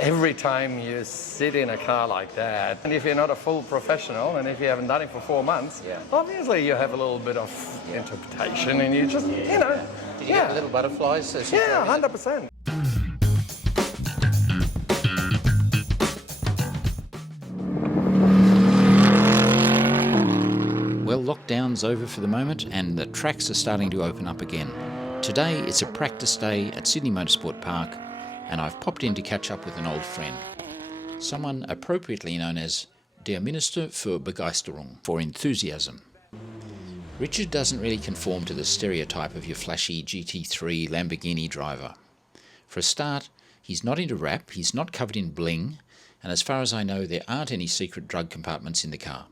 every time you sit in a car like that, and if you're not a full professional and if you haven't done it for 4 months, obviously you have a little bit of interpretation and you just, you know. Did you get little butterflies? Yeah, 100%. Well, lockdown's over for the moment and the tracks are starting to open up again. Today it's a practice day at Sydney Motorsport Park and I've popped in to catch up with an old friend. Someone appropriately known as Der Minister für Begeisterung, for enthusiasm. Richard doesn't really conform to the stereotype of your flashy GT3 Lamborghini driver. For a start, he's not into rap, he's not covered in bling, and as far as I know there aren't any secret drug compartments in the car.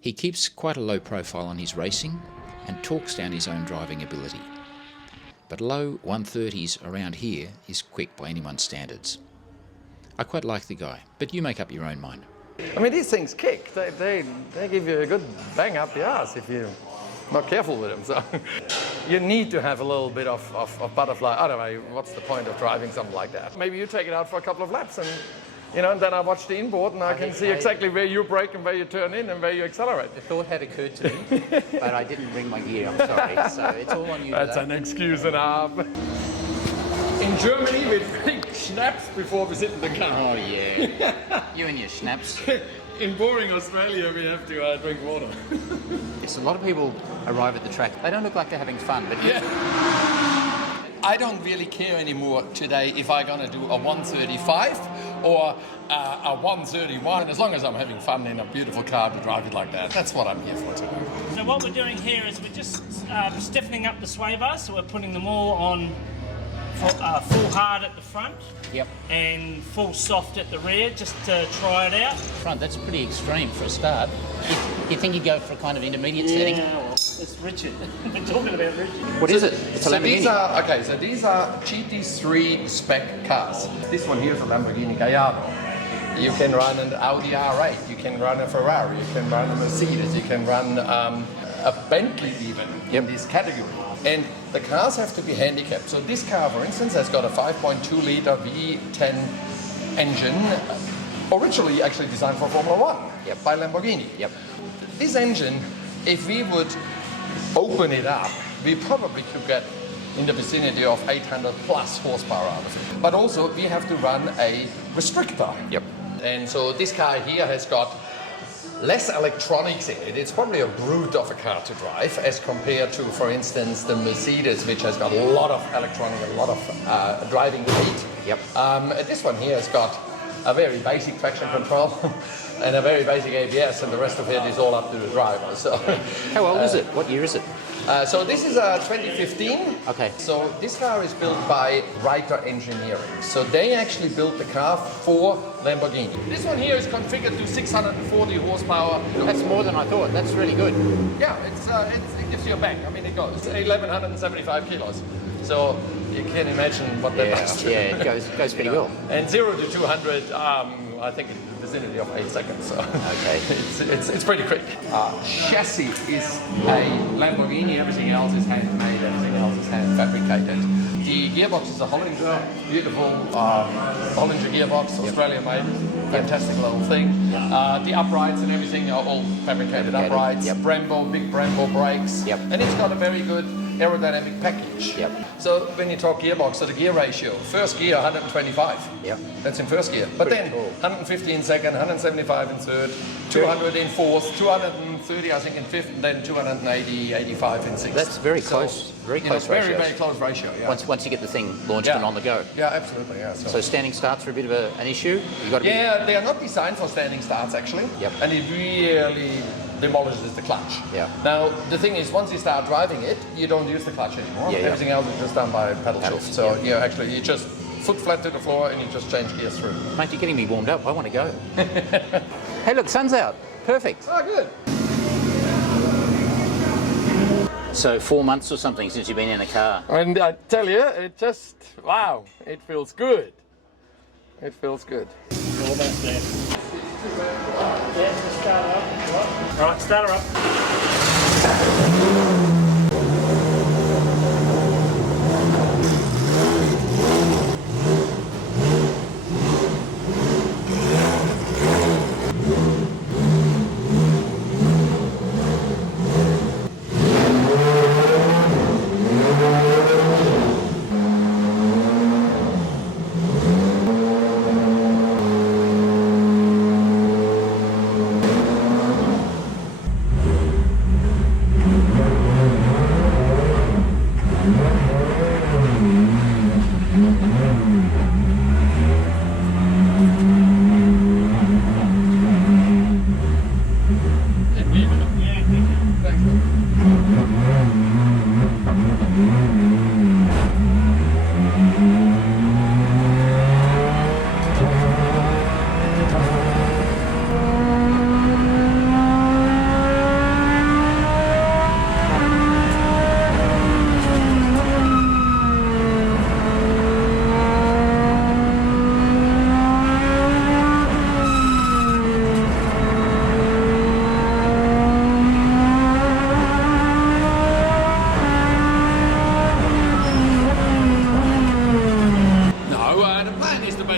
He keeps quite a low profile on his racing and talks down his own driving ability. But low 130s around here is quick by anyone's standards. I quite like the guy, but you make up your own mind. I mean, these things kick. They give you a good bang up the ass if you're not careful with them. So you need to have a little bit of butterfly. Otherwise, what's the point of driving something like that? Maybe you take it out for a couple of laps and, you know, and then I watch the inboard and I can see exactly where you brake and where you turn in and where you accelerate. The thought had occurred to me, but I didn't bring my gear, I'm sorry. So it's all on you. That's an excuse and a half. In Germany, we drink schnapps before we sit in the car. Oh, yeah. You and your schnapps. In boring Australia, we have to drink water. Yes, a lot of people arrive at the track. They don't look like they're having fun, but I don't really care anymore today if I'm going to do a 135 or a 131. As long as I'm having fun in a beautiful car to drive it like that, that's what I'm here for today. So what we're doing here is we're just stiffening up the sway bars, so we're putting them all on full hard at the front and full soft at the rear, just to try it out. Front, that's pretty extreme for a start. You think you'd go for a kind of intermediate setting? Yeah, well, it's Richard. We're talking about Richard. What is it? It's a Lamborghini. So these are GT3 spec cars. This one here is a Lamborghini Gallardo. You can run an Audi R8, you can run a Ferrari, you can run a Mercedes, you can run a Bentley even in this category. And the cars have to be handicapped. So this car, for instance, has got a 5.2 litre V10 engine, originally actually designed for Formula One by Lamborghini. This engine, if we would open it up, we probably could get in the vicinity of 800 plus horsepower out of it. But also we have to run a restrictor. And so this car here has got less electronics in it. It's probably a brute of a car to drive as compared to, for instance, the Mercedes, which has got a lot of electronic, a lot of driving weight. This one here has got a very basic traction control and a very basic ABS, and the rest of it is all up to the driver. So, how old is it? What year is it? So this is a 2015. Okay. So this car is built by Reiter Engineering. So they actually built the car for Lamborghini. This one here is configured to 640 horsepower. That's more than I thought. That's really good. Yeah, it gives you a bang. I mean, it goes 1,175 kilos. So you can imagine what that does. Yeah, it goes pretty well. And 0 to 200, I think in the vicinity of 8 seconds. So okay. It's pretty quick. Chassis is a Lamborghini. Everything else is handmade. Everything else is hand fabricated. The gearbox is a Hollinger, beautiful Hollinger gearbox, Australia made, fantastic little thing. The uprights and everything are all fabricated uprights. Brembo, big Brembo brakes, and it's got a very good aerodynamic package. So when you talk gearbox, so the gear ratio, first gear 125. That's in first gear. But then 150 in second, 175 in third, 200 in fourth, 230 I think in fifth, and then 280, 85 in sixth. That's very close. Very close ratio. Very close ratio. Once you get the thing launched and on the go. Yeah, absolutely. Yeah. So standing starts are a bit of an issue. You got to they are not designed for standing starts actually. And it really demolishes the clutch. Now the thing is, once you start driving it, you don't use the clutch anymore. Everything else is just done by pedal shift. So actually you just foot flat to the floor and you just change gears through. Mate, you're getting me warmed up. I want to go. Hey, look, sun's out. Perfect. Oh, good. So 4 months or something since you've been in a car. And I tell you, it just, wow, it feels good. It feels good. Almost there. Yeah, start her up. All right, start her up.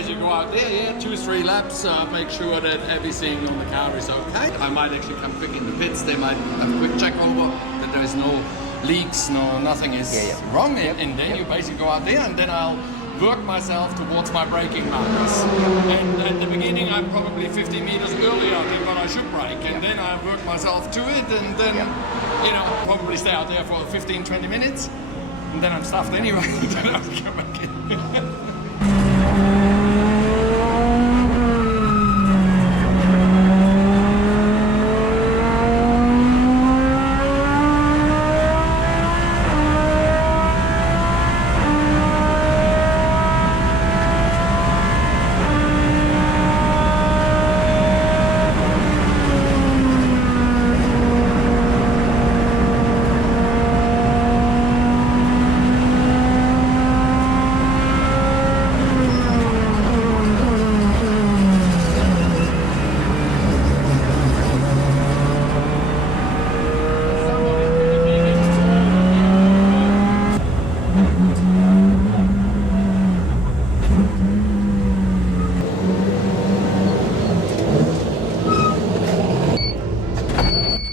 basically go out there, 2-3 laps, make sure that everything on the car is okay. I might actually come quick in the pits, they might have a quick check over that there is no leaks, nothing is wrong, and then you basically go out there, and then I'll work myself towards my braking markers. And at the beginning I'm probably 50 meters earlier than what I should brake, and then I work myself to it, and then you know, probably stay out there for 15-20 minutes, and then I'm stuffed anyway. Then I'll come back in.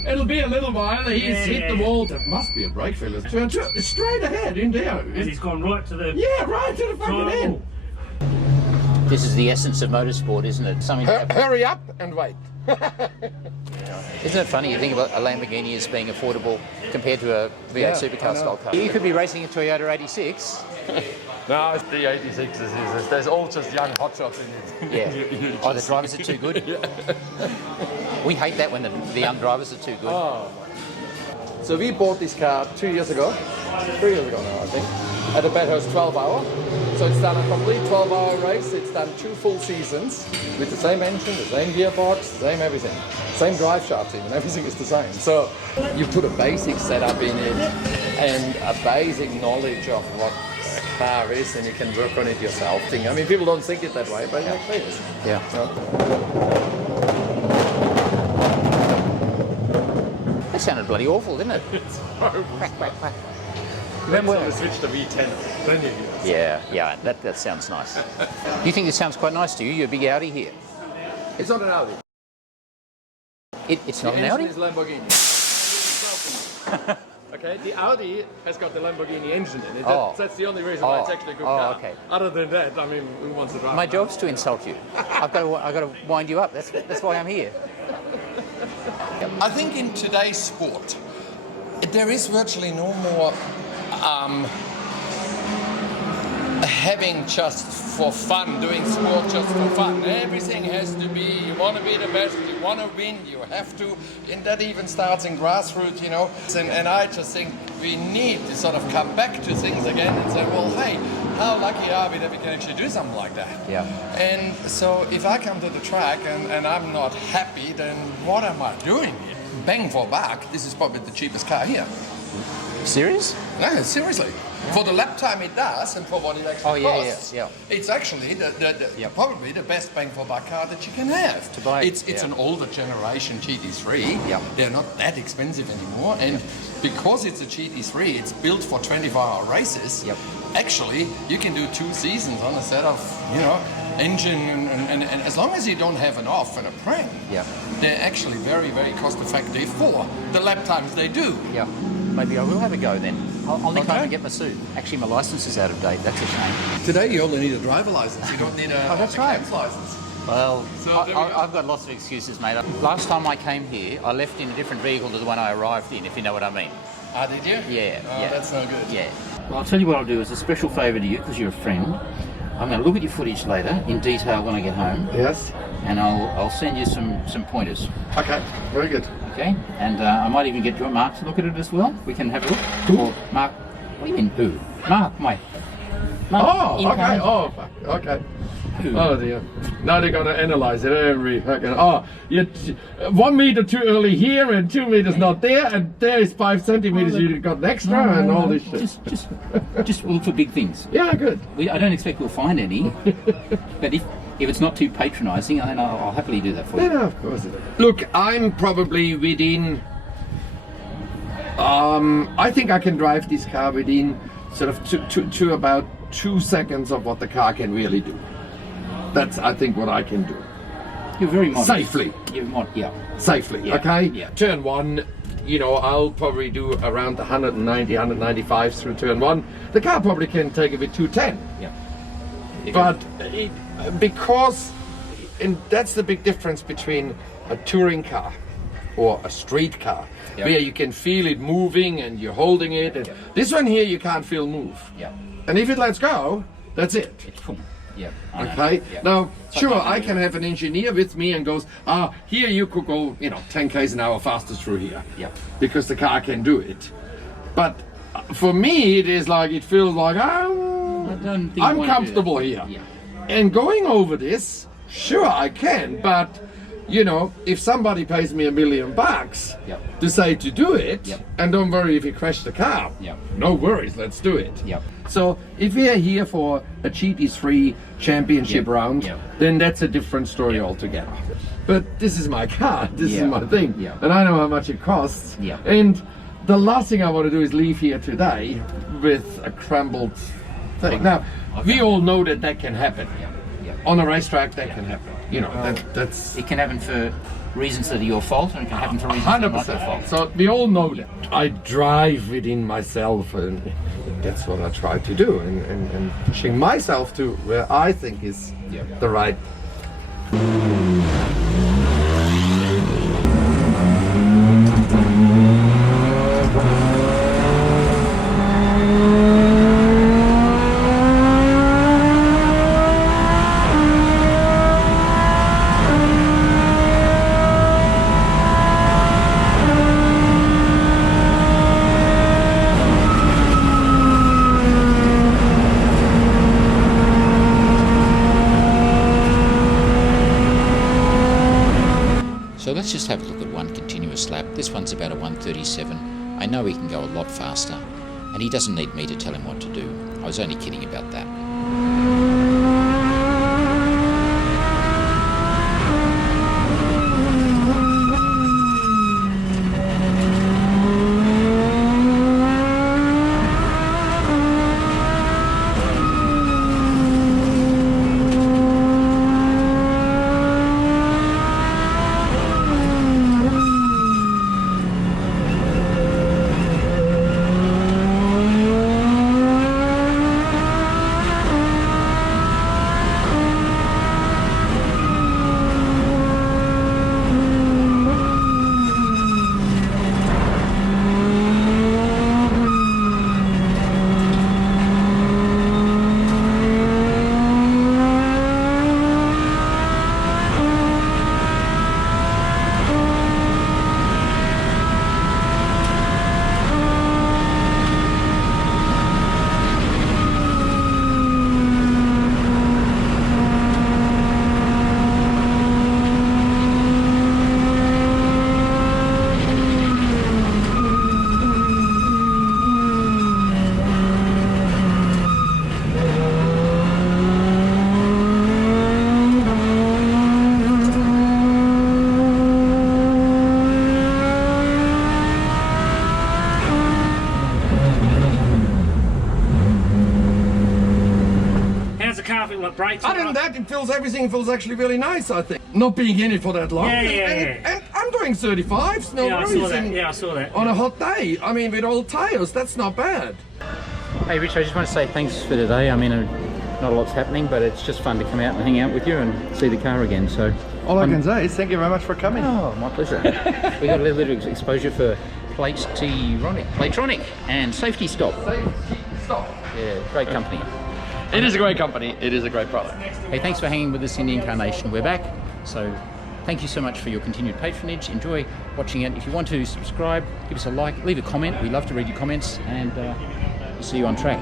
It'll be a little while. He's hit the wall. That must be a brake failure. Straight ahead in there. And he's gone right to the... Yeah, right to the fucking end. This is the essence of motorsport, isn't it? Something Hurry up and wait. Isn't it funny, you think about a Lamborghini as being affordable compared to a V8 supercar style car? You could be racing a Toyota 86. No, it's the 86s. There's all just young hotshots in it. Yeah. Oh, the drivers are too good? We hate that when the young drivers are too good. Oh. So we bought this car 3 years ago now, I think, at a Bathurst 12-hour. So it's done a complete 12-hour race. It's done 2 full seasons with the same engine, the same gearbox, the same everything. Same drive shafts even, everything is the same. So you put a basic setup in it and a basic knowledge of what a car is, and you can work on it yourself. I mean, people don't think it that way, but it actually is. Yeah. That sounded bloody awful, didn't it? It's horrible. Quack, quack, quack. Then we'll switch to V10. Then you hear it. Yeah, that sounds nice. Do you think this sounds quite nice to you? You're a big Audi here. It's not an Audi. It's not an Audi? The engine is Lamborghini. Okay, the Audi has got the Lamborghini engine in it. That's the only reason why it's actually a good car. Okay. Other than that, I mean, who wants to drive? My job's to insult you. I've got to wind you up. That's why I'm here. I think in today's sport, there is virtually no more having just for fun, doing sport just for fun. Everything has to be, you want to be the best, you want to win, you have to, and that even starts in grassroots, you know. And I just think we need to sort of come back to things again and say, well, hey, how lucky are we that we can actually do something like that? Yeah. And so if I come to the track and I'm not happy, then what am I doing here? Bang for buck, this is probably the cheapest car here. Serious? No, seriously. For the lap time it does and for what it actually costs, it's actually probably the best bang for buck car that you can have. To buy, it's an older generation GT3. They're not that expensive anymore, and because it's a GT3, it's built for 24-hour races. Actually, you can do 2 seasons on a set of, you know, engine and as long as you don't have an off and a prank, they're actually very, very cost effective for the lap times they do. Maybe I will have a go then. I'll nick home and get my suit. Actually, my license is out of date. That's a shame. Today you only need a driver license. You don't need a that's right. license. Well, So I've got lots of excuses, mate. Last time I came here, I left in a different vehicle to the one I arrived in, if you know what I mean. Ah, did you? Yeah. That's no good. Yeah. Well, I'll tell you what I'll do as a special favour to you, because you're a friend. I'm going to look at your footage later in detail when I get home. Yes. And I'll send you some pointers. Okay, very good. Okay, and I might even get your Mark to look at it as well. We can have a look. Or Mark, what do you mean who? Mark, mate. Mark, Okay. Oh, fuck. Okay. Who? Oh dear. Now they gotta analyze it every fucking. Oh, you 1 meter too early here and 2 meters not there, and there is 5 centimeters you got extra and all this shit. Just look for big things. Yeah, good. I don't expect we'll find any, but if it's not too patronising, then I'll happily do that for you. Yeah, of course. Look, I'm probably within. I think I can drive this car within sort of to about 2 seconds of what the car can really do. That's, I think, what I can do. You're very modest. Safely. Yeah. Safely, Yeah, okay? yeah. Turn 1, you know, I'll probably do around 190, 195 through turn 1. The car probably can take it with 210. Yeah. But because, and that's the big difference between a touring car or a street car, where you can feel it moving and you're holding it. And this one here, you can't feel move. Yeah. And if it lets go, that's it. It's boom. Yeah. Okay. Now, sure, I can have an engineer with me and goes, here you could go, you know, 10 k's an hour faster through here. Yeah. Because the car can do it. But for me, it is like, it feels like, I'm comfortable here. Yeah. And going over this, sure, I can, but you know, if somebody pays me $1 million to say to do it, and don't worry if you crash the car, no worries, let's do it. So if we are here for a GT3 championship round, then that's a different story altogether. But this is my car, this is my thing, and I know how much it costs. And the last thing I want to do is leave here today with a crumbled thing. Now, we all know that that can happen. On a racetrack, that can happen. You know, that's... It can happen for reasons that are your fault, and it can happen for reasons that are not your fault. So we all know that. I drive within myself, and that's what I try to do, and pushing myself to where I think is the right. So let's just have a look at one continuous lap. This one's about a 137. I know he can go a lot faster, and he doesn't need me to tell him what to do. I was only kidding about that. Other than that, it feels, everything feels actually really nice, I think. Not being in it for that long. And I'm doing 35s, no worries. I saw that. On a hot day, I mean, with old tyres, that's not bad. Hey Rich, I just want to say thanks for today. I mean, not a lot's happening, but it's just fun to come out and hang out with you and see the car again. So all I can say is thank you very much for coming. Oh, my pleasure. We got a little bit of exposure for Platronic and Safety Stop. Yeah, great company. It is a great company. It is a great product. Hey, thanks for hanging with us in the inCARnation. We're back. So thank you so much for your continued patronage. Enjoy watching it. If you want to subscribe, give us a like, leave a comment. We love to read your comments, and we'll see you on track.